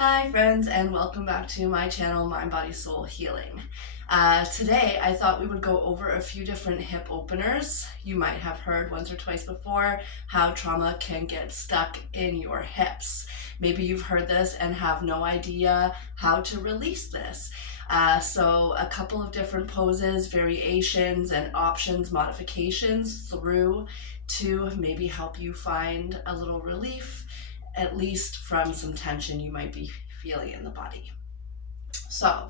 Hi friends, and welcome back to my channel, Mind, Body, Soul Healing. Today I thought we would go over a few different hip openers. You might have heard once or twice before how trauma can get stuck in your hips. Maybe you've heard this and have no idea how to release this. So a couple of different poses, variations, and options, modifications through to maybe help you find a little relief, at least from some tension you might be feeling in the body. So,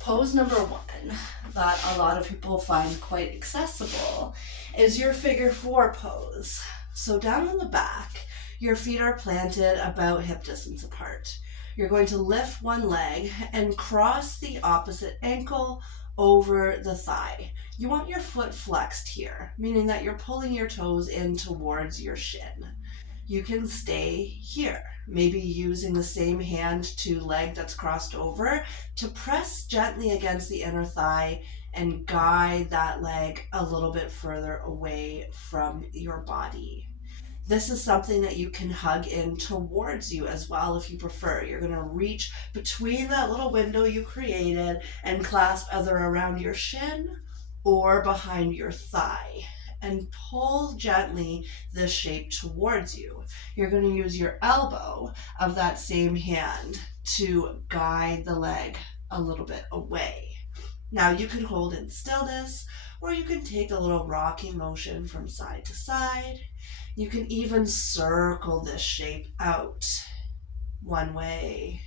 pose number one that a lot of people find quite accessible is your figure four pose. So, down on the back, your feet are planted about hip distance apart. You're going to lift one leg and cross the opposite ankle over the thigh. You want your foot flexed here, meaning that you're pulling your toes in towards your shin. You can stay here, maybe using the same hand to leg that's crossed over to press gently against the inner thigh and guide that leg a little bit further away from your body. This is something that you can hug in towards you as well if you prefer. You're going to reach between that little window you created and clasp either around your shin or behind your thigh and pull gently this shape towards you. You're going to use your elbow of that same hand to guide the leg a little bit away. Now you can hold in stillness, or you can take a little rocking motion from side to side. You can even circle this shape out one way,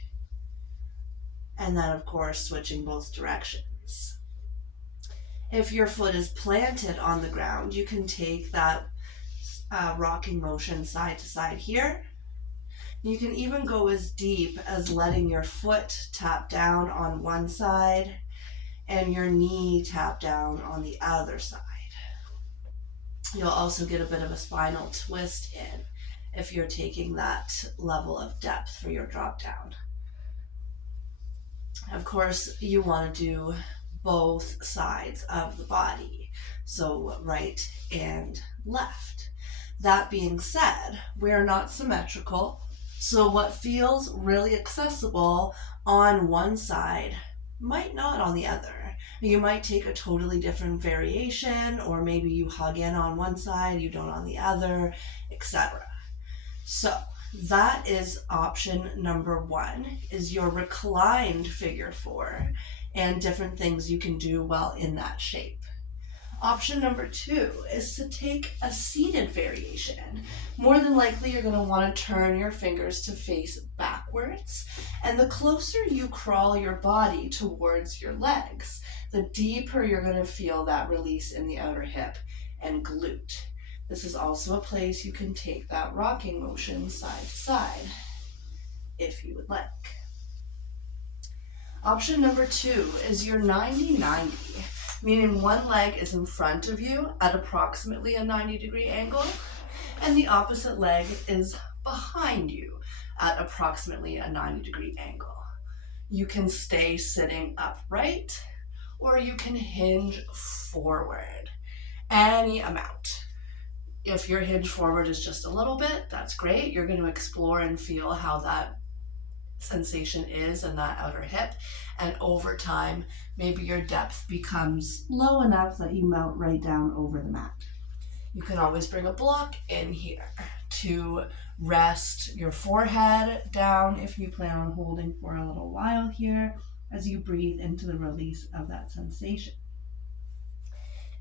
and then of course switching both directions. If your foot is planted on the ground, you can take that rocking motion side to side here. You can even go as deep as letting your foot tap down on one side and your knee tap down on the other side. You'll also get a bit of a spinal twist in if you're taking that level of depth for your drop down. Of course, you want to do both sides of the body, so right and left. That being said, we're not symmetrical, so what feels really accessible on one side might not on the other. You might take a totally different variation, or maybe you hug in on one side, you don't on the other, etc. So that is option number one, is your reclined figure four and different things you can do while in that shape. Option number two is to take a seated variation. More than likely, you're going to want to turn your fingers to face backwards. And the closer you crawl your body towards your legs, the deeper you're going to feel that release in the outer hip and glute. This is also a place you can take that rocking motion side to side if you would like. Option number two is your 90-90, meaning one leg is in front of you at approximately a 90-degree angle, and the opposite leg is behind you at approximately a 90-degree angle. You can stay sitting upright, or you can hinge forward, any amount. If your hinge forward is just a little bit, that's great. You're going to explore and feel how that sensation is in that outer hip, and over time maybe your depth becomes low enough that you melt right down over the mat. You can always bring a block in here to rest your forehead down if you plan on holding for a little while here as you breathe into the release of that sensation.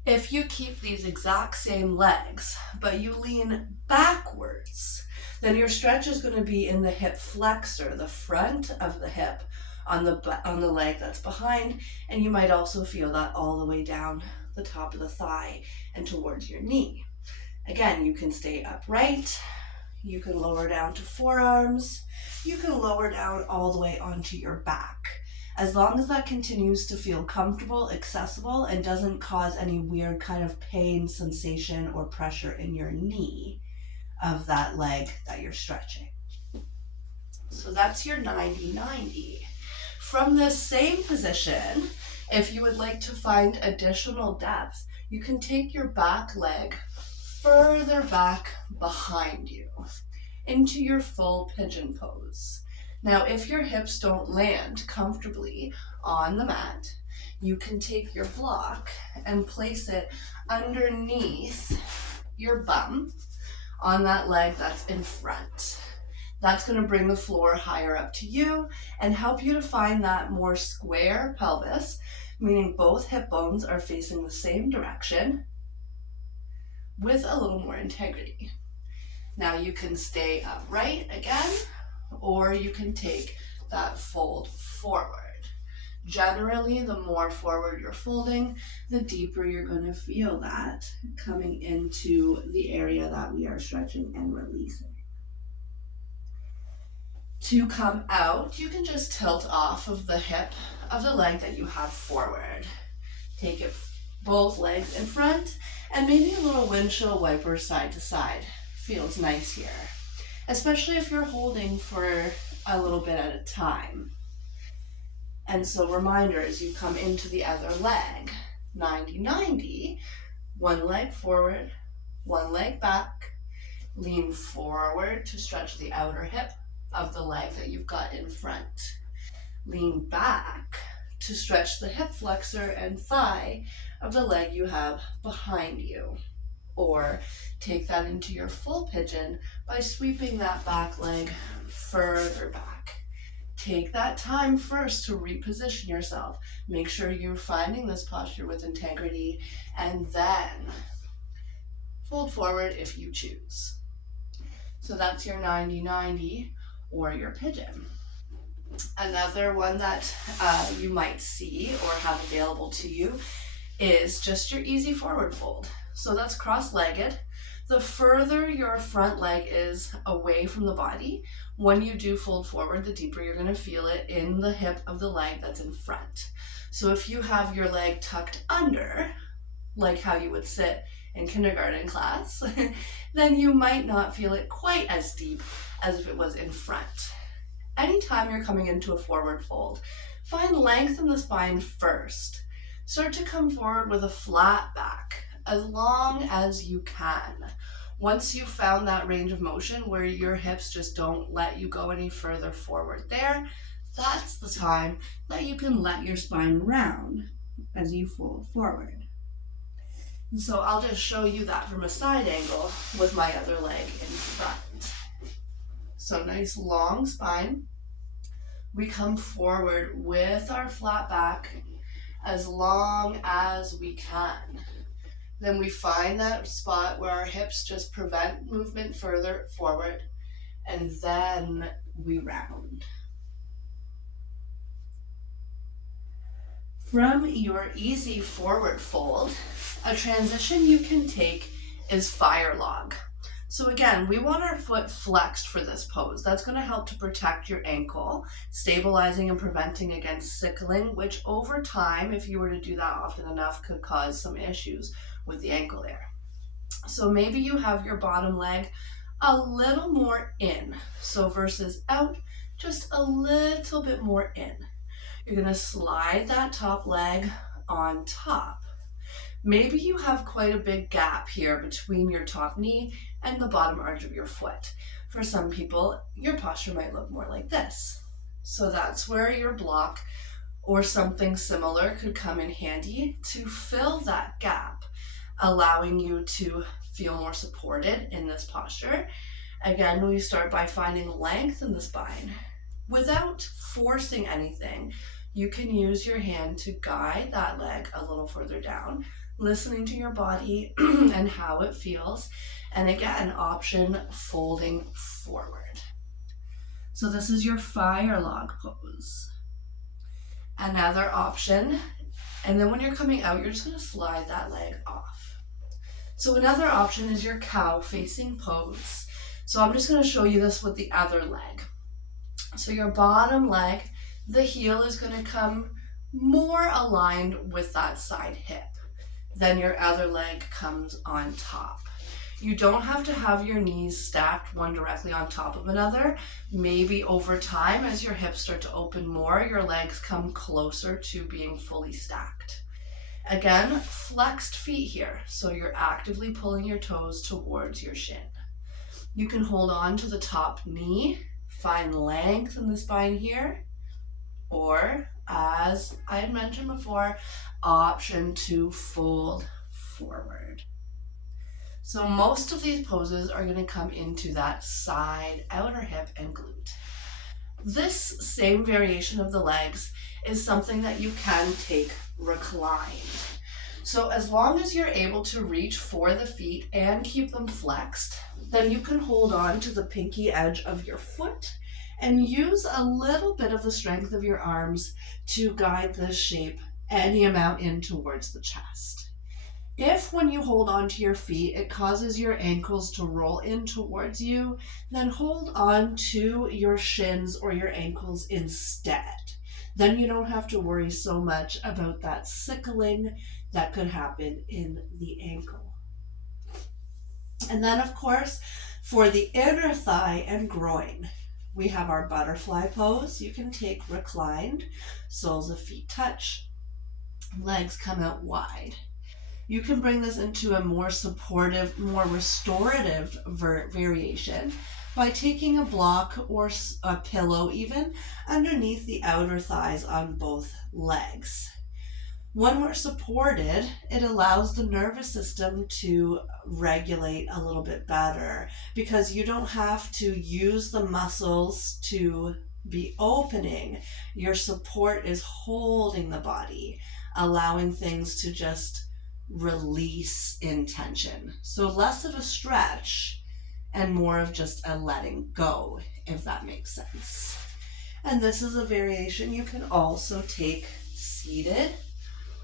If you keep these exact same legs, but you lean backwards, then your stretch is going to be in the hip flexor, the front of the hip on the leg that's behind, and you might also feel that all the way down the top of the thigh and towards your knee. Again, you can stay upright, you can lower down to forearms, you can lower down all the way onto your back. As long as that continues to feel comfortable, accessible, and doesn't cause any weird kind of pain, sensation, or pressure in your knee of that leg that you're stretching. So that's your 90-90. From this same position, if you would like to find additional depth, you can take your back leg further back behind you into your full pigeon pose. Now, if your hips don't land comfortably on the mat, you can take your block and place it underneath your bum on that leg that's in front. That's going to bring the floor higher up to you and help you to find that more square pelvis, meaning both hip bones are facing the same direction with a little more integrity. Now you can stay upright again, or you can take that fold forward. Generally, the more forward you're folding, the deeper you're going to feel that coming into the area that we are stretching and releasing. To come out, you can just tilt off of the hip of the leg that you have forward. Take it both legs in front, and maybe a little windshield wiper side to side. Feels nice here, especially if you're holding for a little bit at a time. And so reminder, as you come into the other leg, 90-90, one leg forward, one leg back, lean forward to stretch the outer hip of the leg that you've got in front. Lean back to stretch the hip flexor and thigh of the leg you have behind you. Or take that into your full pigeon by sweeping that back leg further back. Take that time first to reposition yourself. Make sure you're finding this posture with integrity, and then fold forward if you choose. So that's your 90-90 or your pigeon. Another one that you might see or have available to you is just your easy forward fold. So that's cross-legged. The further your front leg is away from the body, when you do fold forward, the deeper you're going to feel it in the hip of the leg that's in front. So if you have your leg tucked under, like how you would sit in kindergarten class, then you might not feel it quite as deep as if it was in front. Anytime you're coming into a forward fold, find length in the spine first. Start to come forward with a flat back as long as you can. Once you've found that range of motion where your hips just don't let you go any further forward there, that's the time that you can let your spine round as you fold forward. And so I'll just show you that from a side angle with my other leg in front. So nice long spine. We come forward with our flat back as long as we can. Then we find that spot where our hips just prevent movement further forward, and then we round. From your easy forward fold, a transition you can take is fire log. So again, we want our foot flexed for this pose. That's going to help to protect your ankle, stabilizing and preventing against sickling, which over time, if you were to do that often enough, could cause some issues with the ankle there. So maybe you have your bottom leg a little more in. So versus out, just a little bit more in. You're going to slide that top leg on top. Maybe you have quite a big gap here between your top knee and the bottom arch of your foot. For some people, your posture might look more like this. So that's where your block or something similar could come in handy to fill that gap, allowing you to feel more supported in this posture. Again, we start by finding length in the spine. Without forcing anything, you can use your hand to guide that leg a little further down, listening to your body and how it feels. And again, option folding forward. So this is your fire log pose. Another option, and then when you're coming out, you're just going to slide that leg off. So another option is your cow facing pose. So I'm just going to show you this with the other leg. So your bottom leg, the heel is going to come more aligned with that side hip. Then your other leg comes on top. You don't have to have your knees stacked one directly on top of another. Maybe over time, as your hips start to open more, your legs come closer to being fully stacked. Again, flexed feet here. So you're actively pulling your toes towards your shin. You can hold on to the top knee find length in the spine here, or as I had mentioned before, option to fold forward. So most of these poses are going to come into that side outer hip and glute. This same variation of the legs is something that you can take reclined. So as long as you're able to reach for the feet and keep them flexed, then you can hold on to the pinky edge of your foot and use a little bit of the strength of your arms to guide this shape any amount in towards the chest. If when you hold on to your feet, it causes your ankles to roll in towards you, then hold on to your shins or your ankles instead. Then you don't have to worry so much about that sickling that could happen in the ankle. And then, of course, for the inner thigh and groin, we have our butterfly pose. You can take reclined, soles of feet touch, legs come out wide. You can bring this into a more supportive, more restorative variation by taking a block or a pillow even underneath the outer thighs on both legs. When we're supported, it allows the nervous system to regulate a little bit better because you don't have to use the muscles to be opening. Your support is holding the body, allowing things to just release in tension. So less of a stretch and more of just a letting go, if that makes sense. And this is a variation you can also take seated,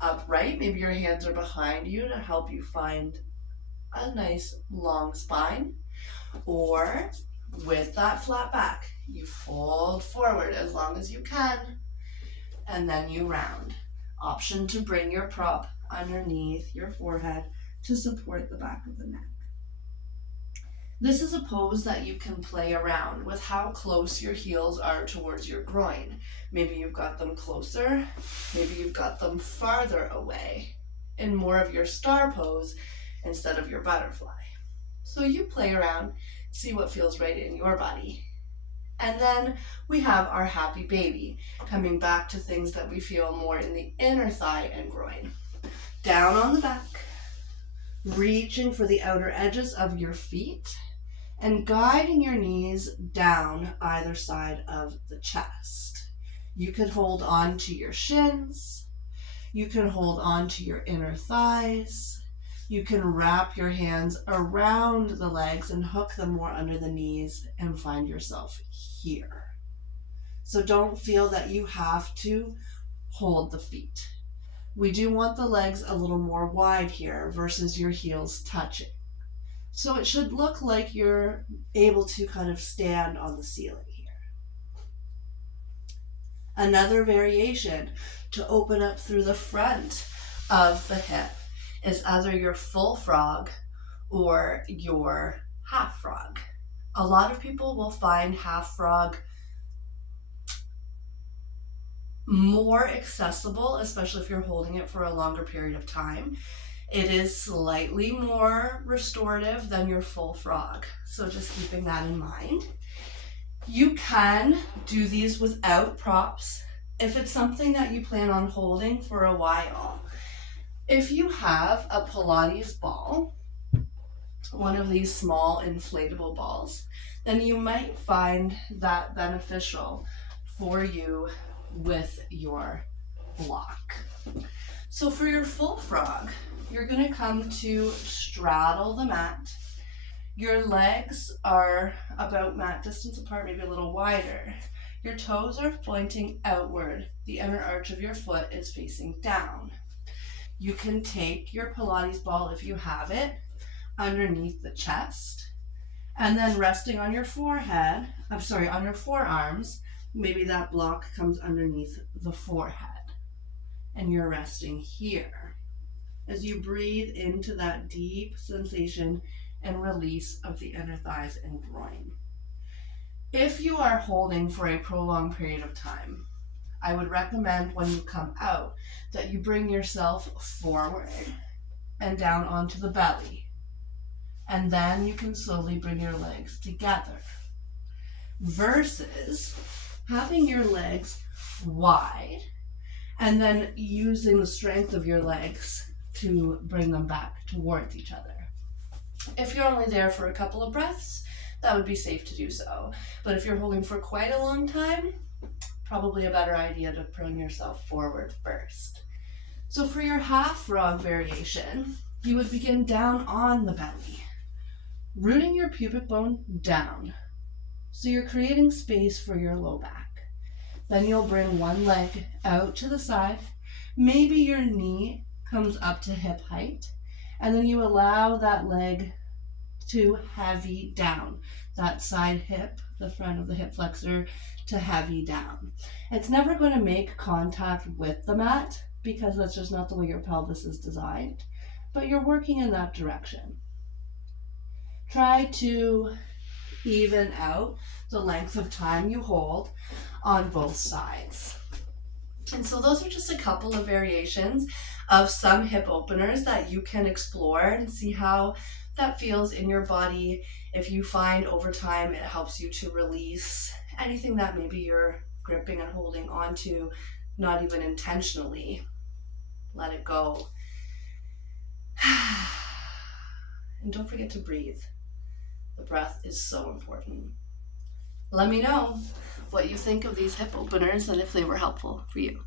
upright. Maybe your hands are behind you to help you find a nice long spine, or with that flat back, you fold forward as long as you can, and then you round. Option to bring your prop underneath your forehead to support the back of the neck. This is a pose that you can play around with how close your heels are towards your groin. Maybe you've got them closer, maybe you've got them farther away, in more of your star pose instead of your butterfly. So you play around, see what feels right in your body. And then we have our happy baby, coming back to things that we feel more in the inner thigh and groin. Down on the back, reaching for the outer edges of your feet, and guiding your knees down either side of the chest. You can hold on to your shins, you can hold on to your inner thighs, you can wrap your hands around the legs and hook them more under the knees and find yourself here. So don't feel that you have to hold the feet. We do want the legs a little more wide here versus your heels touching. So it should look like you're able to kind of stand on the ceiling here. Another variation to open up through the front of the hip is either your full frog or your half frog. A lot of people will find half frog more accessible, especially if you're holding it for a longer period of time. It is slightly more restorative than your full frog, so just keeping that in mind. You can do these without props if it's something that you plan on holding for a while. If you have a Pilates ball, one of these small inflatable balls, then you might find that beneficial for you with your block. So for your full frog, you're going to come to straddle the mat. Your legs are about mat distance apart, maybe a little wider. Your toes are pointing outward. The inner arch of your foot is facing down. You can take your Pilates ball, if you have it, underneath the chest, and then resting on your on your forearms, maybe that block comes underneath the forehead, and you're resting here as you breathe into that deep sensation and release of the inner thighs and groin. If you are holding for a prolonged period of time, I would recommend when you come out that you bring yourself forward and down onto the belly, and then you can slowly bring your legs together. versus having your legs wide and then using the strength of your legs to bring them back towards each other. If you're only there for a couple of breaths, that would be safe to do so. But if you're holding for quite a long time, probably a better idea to bring yourself forward first. So for your half frog variation, you would begin down on the belly, rooting your pubic bone down. So you're creating space for your low back. Then you'll bring one leg out to the side. Maybe your knee comes up to hip height, and then you allow that leg to heavy down. That side hip, the front of the hip flexor, to heavy down. It's never going to make contact with the mat because that's just not the way your pelvis is designed, but you're working in that direction. Try to even out the length of time you hold on both sides. And so those are just a couple of variations of some hip openers that you can explore and see how that feels in your body. If you find over time it helps you to release anything that maybe you're gripping and holding onto, not even intentionally, let it go. And don't forget to breathe. The breath is so important. Let me know what you think of these hip openers and if they were helpful for you.